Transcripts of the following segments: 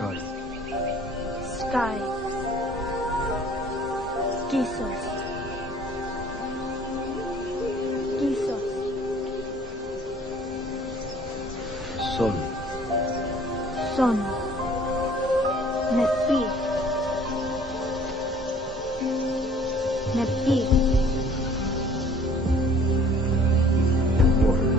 Sky. Sky. Jesus. Jesus. Sol. Son. Nephi. Nephi. Water.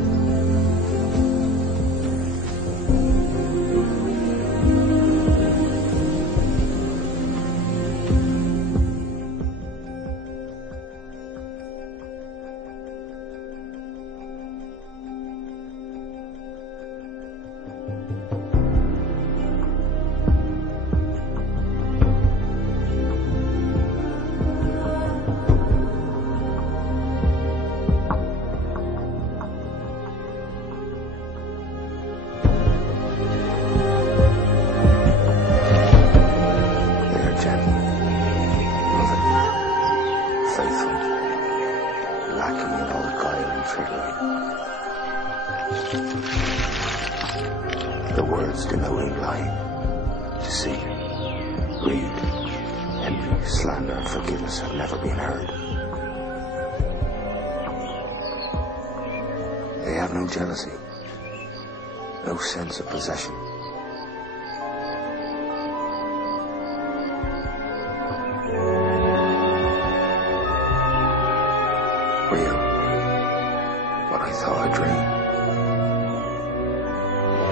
The words denoting lying, deceit, greed, envy, slander, and forgiveness have never been heard. They have no jealousy, no sense of possession. Real, what I thought a dream.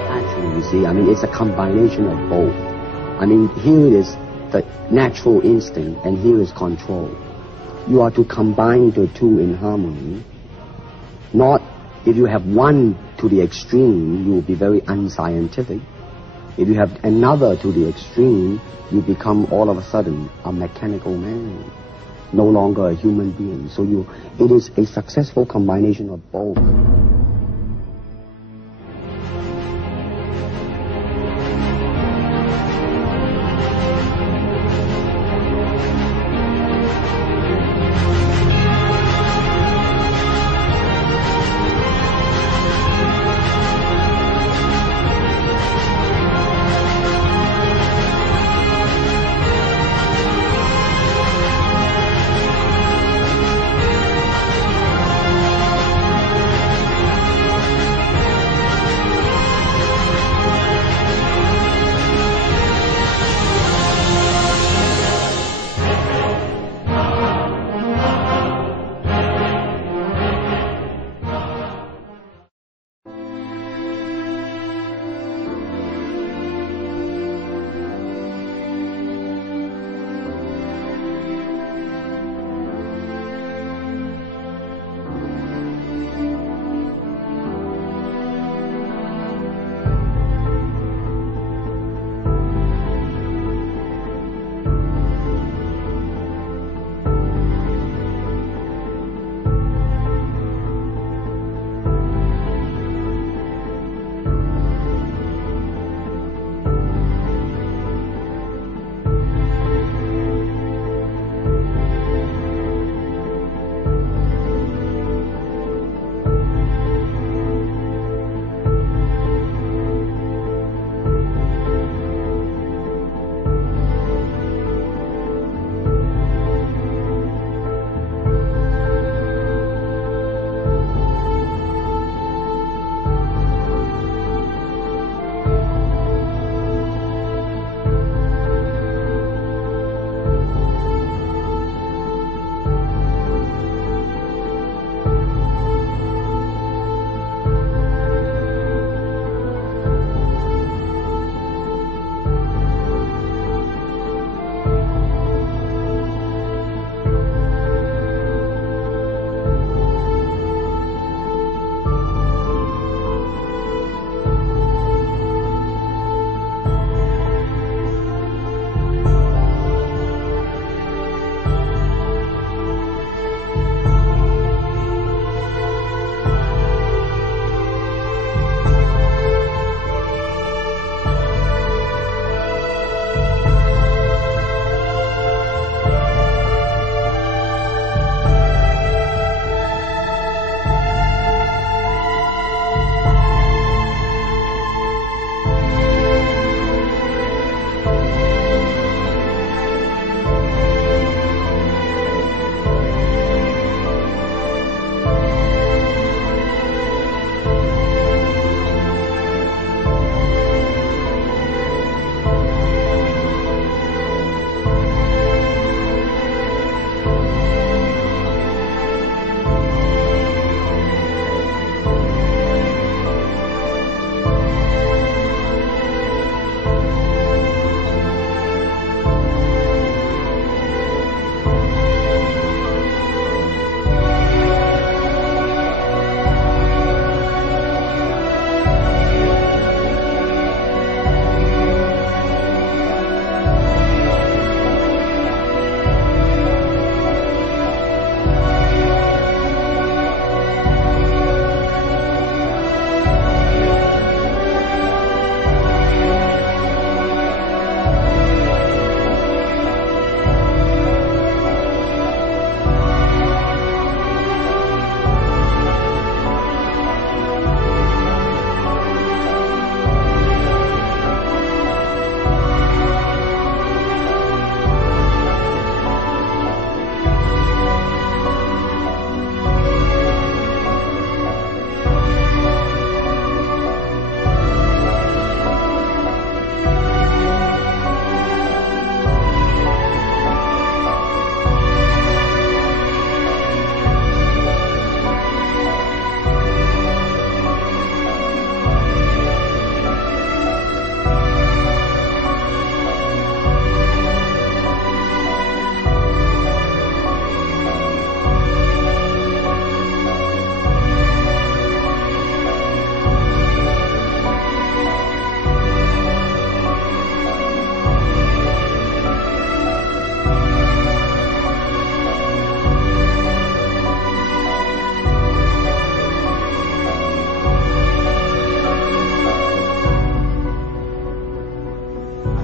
Actually, you see, it's a combination of both. Here is the natural instinct, and here is control. You are to combine the two in harmony. Not, if you have one to the extreme, you will be very unscientific. If you have another to the extreme, you become all of a sudden a mechanical man, no longer a human being. So it is a successful combination of both.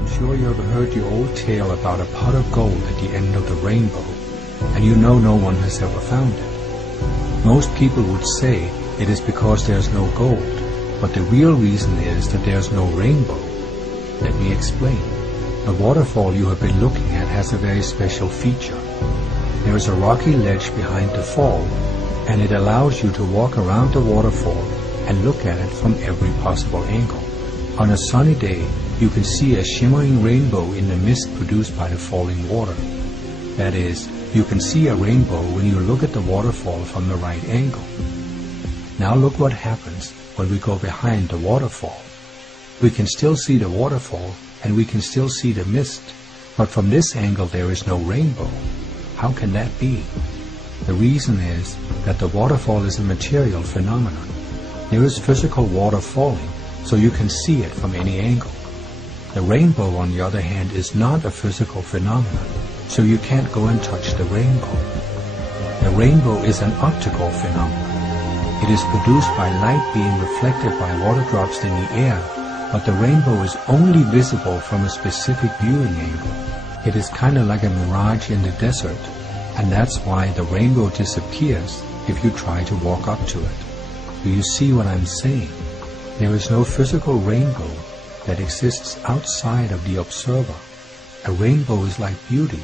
I'm sure you have heard the old tale about a pot of gold at the end of the rainbow, and you know no one has ever found it. Most people would say it is because there's no gold, but the real reason is that there's no rainbow. Let me explain. The waterfall you have been looking at has a very special feature. There is a rocky ledge behind the fall, and it allows you to walk around the waterfall and look at it from every possible angle. On a sunny day, you can see a shimmering rainbow in the mist produced by the falling water. That is, you can see a rainbow when you look at the waterfall from the right angle. Now look what happens when we go behind the waterfall. We can still see the waterfall, and we can still see the mist, but from this angle there is no rainbow. How can that be? The reason is that the waterfall is a material phenomenon. There is physical water falling, so you can see it from any angle. The rainbow, on the other hand, is not a physical phenomenon, so you can't go and touch the rainbow. The rainbow is an optical phenomenon. It is produced by light being reflected by water drops in the air, but the rainbow is only visible from a specific viewing angle. It is kind of like a mirage in the desert, and that's why the rainbow disappears if you try to walk up to it. Do you see what I'm saying? There is no physical rainbow that exists outside of the observer. A rainbow is like beauty.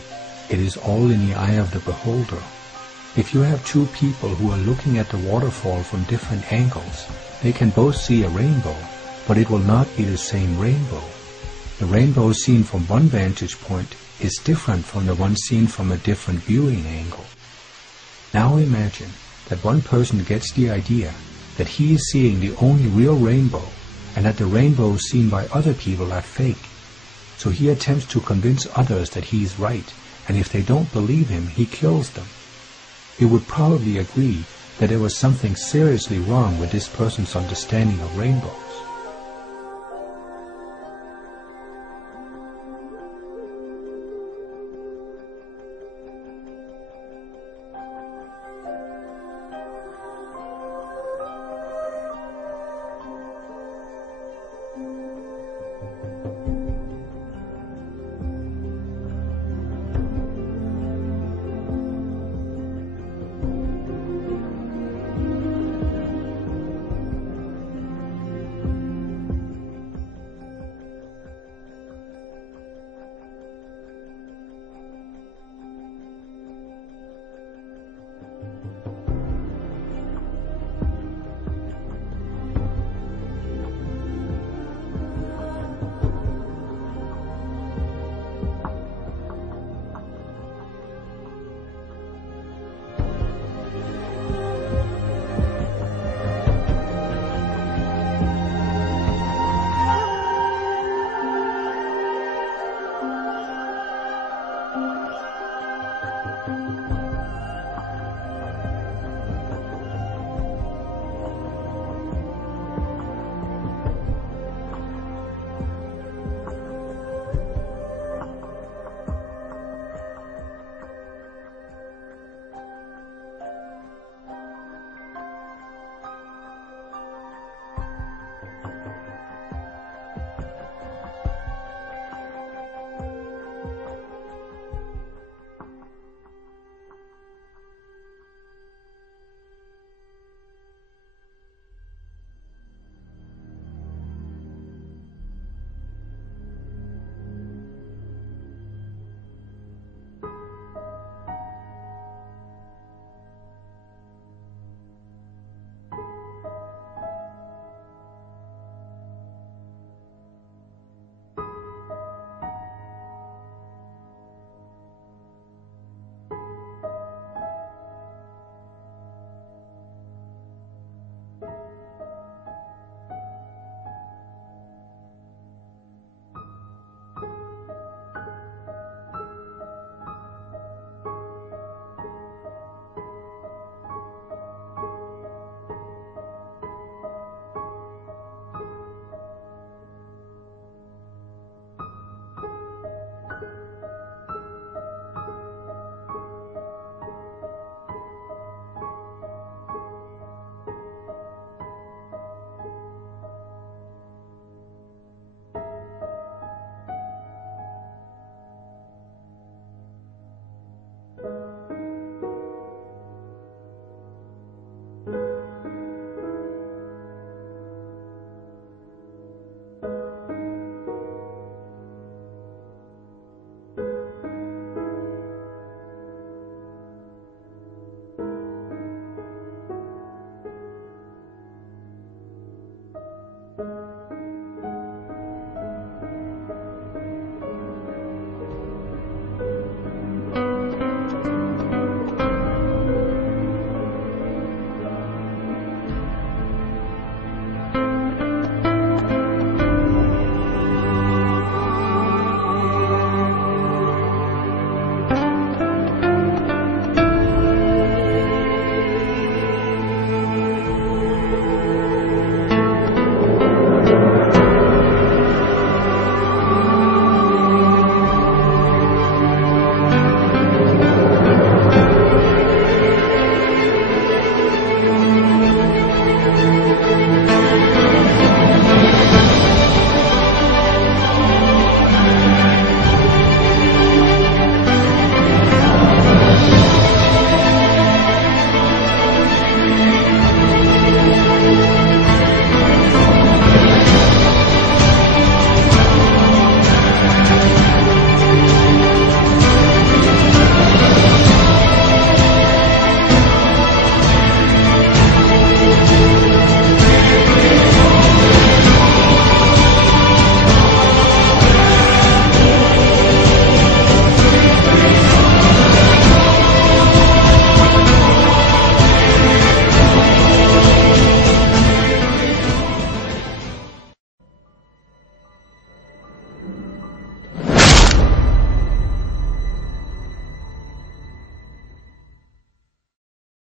It is all in the eye of the beholder. If you have two people who are looking at the waterfall from different angles, they can both see a rainbow, but it will not be the same rainbow. The rainbow seen from one vantage point is different from the one seen from a different viewing angle. Now imagine that one person gets the idea that he is seeing the only real rainbow, and that the rainbows seen by other people are fake. So he attempts to convince others that he is right, and if they don't believe him, he kills them. You would probably agree that there was something seriously wrong with this person's understanding of rainbows.